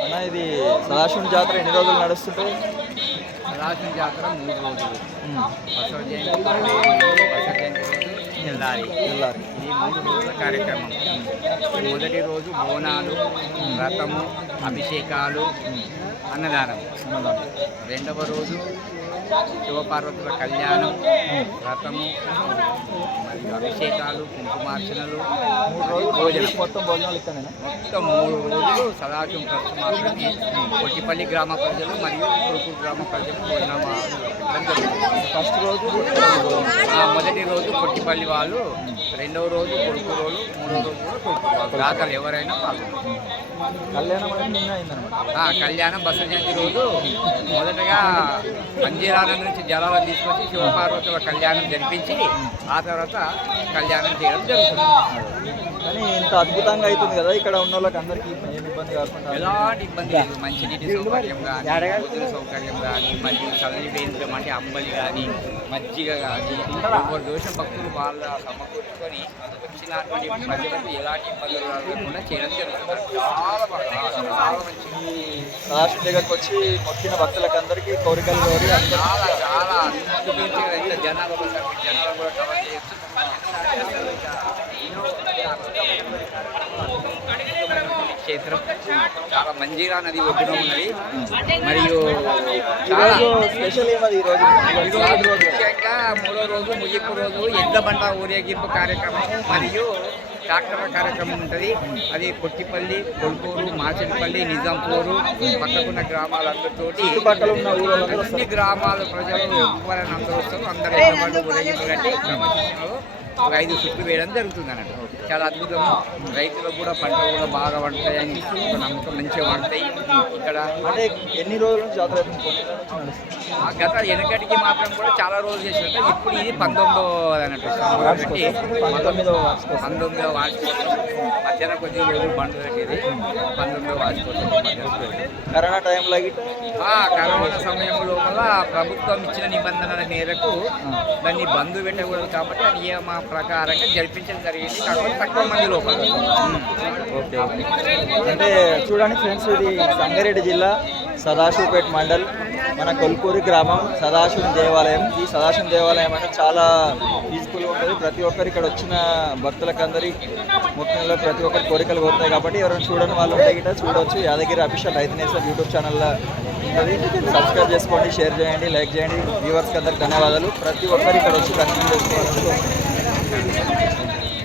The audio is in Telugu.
అన్న ఇది సదాశివుని జాతర ఎన్ని రోజులు నడుస్తుంటుంది? సదాశివుని జాతర 3 రోజులు. ఉమ్. బసవ జయంతి బసవ జయంతి రోజు తెల్లారి. తెల్లారి. ఇది 3 రోజుల కార్యక్రమం. మొదటి రోజు బోనాలు, వ్రతము, అభిషేకాలు, అన్నదానం. రెండవ రోజు శివపార్వతుల కళ్యాణం, వ్రతము మరియు అభిషేకాలు, కుంకుమార్చనలు, 3 రోజులు భోజనం. మొత్తం భోజనాలు ఇక్కడనేనా? మొత్తం 3 రోజులు సదాశివం ట్రస్ట్ మాత్రమే కొట్టిపల్లి గ్రామ ప్రజలు మరియు కురుకూరు గ్రామ ప్రజలు భోజనాలు పెట్టడం జరుగుతుంది. ఫస్ట్ రోజు మొదటి రోజు కొట్టిపల్లి వాళ్ళు, రెండవ రోజు కొడుకు రోజు, మూడవ రోజు కూడా కొడుకు వాళ్ళు. దాతలు ఎవరైనా పాల్గొంటారు. కళ్యాణం అనేది నిన్న అయిందనమాట. కళ్యాణం బసవ జయంతి రోజు మొదటగా పంజీరాల నుంచి జలాలను తీసుకొచ్చి శివపార్వతుల కళ్యాణం జరిపించి ఆ తర్వాత కళ్యాణం చేయడం జరుగుతుంది. కానీ ఇంత అద్భుతంగా అవుతుంది కదా, ఇక్కడ ఉన్న వాళ్ళకి అందరికీ ఏం ఇబ్బంది కాకుండా. ఎలాంటి ఇబ్బంది లేదు. మంచినీటి సౌకర్యం కానీ, భోజన సౌకర్యం కానీ, మరియు చల్లని వేయించడం అంటే అంబలి కానీ, మజ్జిగ కానీ, ఎవరి దోషం భక్తులు వాళ్ళ సమకూర్చుకొని వచ్చినటువంటి ప్రజలకు ఎలాంటి ఇబ్బందులు రాకుండా చేయడం జరుగుతుంది. చాలా బాగా, చాలా మంచిది. సదాశివుని దగ్గరకు వచ్చి మొక్కిన భక్తులకు అందరికీ కోరికలు కోరి చాలా చాలా అద్భుతంగా ఎంత జనాలు కూడా కవర్ చేయొచ్చు. క్షేత్రం చాలా మంజీరా నది ఒడ్డున ఉన్నది. మరియు చాలా స్పెషల్ ఏమది ఈరోజు? ఈరోజు ముఖ్యంగా 3వ రోజు ముగింపు రోజు ఎడ్ల బండ ఊరేగింపు కార్యక్రమం మరియు ట్రాక్టర్ కార్యక్రమం ఉంటుంది. అది కొట్టిపల్లి, కొల్కూరు, మాచెడిపల్లి, నిజాంపూరు పక్కకున్న గ్రామాలందరితోటి చుట్టుపక్కల ఉన్న ఊళ్ళో అన్ని గ్రామాల ప్రజలు ఎవరైనా అందరూ వస్తారు. అందరూ ఎడ్ల బండ ఊరేగింపు కట్టి క్రమశిక్షణలో 5 చుట్లు వేయడం జరుగుతుంది అన్నట్టు. చాలా అద్భుతం. రైతులకు కూడా పంటలు కూడా బాగా పండుతాయని ఒక నమ్మకం, మంచిగా పండుతాయి ఇక్కడ. అంటే ఎన్ని రోజుల నుంచి జాతర అవుతుంది? గత వెనకటికి మాత్రం కూడా చాలా రోజులు చేసినట్టు. ఇప్పుడు ఇది 19వ అన్నట్టు. పెట్టి 19వ 19వ వార్షికోత్సవం. మధ్యాహ్నం కొద్ది రోజులు బండ్లు పెట్టేది 19వ వార్షికోత్సవం. కరోనా టైంలో కరోనా సమయం లోపల ప్రభుత్వం ఇచ్చిన నిబంధనల మేరకు దాన్ని బంద్ పెట్టకూడదు కాబట్టి ఆ నియమ ప్రకారంగా జరిపించడం జరిగింది. కాకపోతే తక్కువ మంది లోపల. Okay okay. అంటే చూడండి ఫ్రెండ్స్, ఇది సంగారెడ్డి జిల్లా సదాశివపేట మండల్, మన కొల్కూరి గ్రామం సదాశివుని దేవాలయం. ఈ సదాశివుని దేవాలయం అంటే చాలా పీస్ఫుల్గా ఉంటుంది. ప్రతి ఒక్కరు ఇక్కడ వచ్చిన భక్తులకు అందరి ముఖ్యంగా ప్రతి ఒక్కరి కోరికలు కోరుతాయి కాబట్టి ఎవరైనా చూడని వాళ్ళు ఉంటే గిట్ట చూడవచ్చు. యాదగిరి అఫీషియల్ రైతునేశ్వర్ యూట్యూబ్ ఛానల్లో ఉంటుంది. సబ్స్క్రైబ్ చేసుకోండి, షేర్ చేయండి, లైక్ చేయండి. వ్యూవర్స్కి అందరికి ధన్యవాదాలు. ప్రతి ఒక్కరు ఇక్కడ వచ్చి దర్శనం చేసుకోవాలని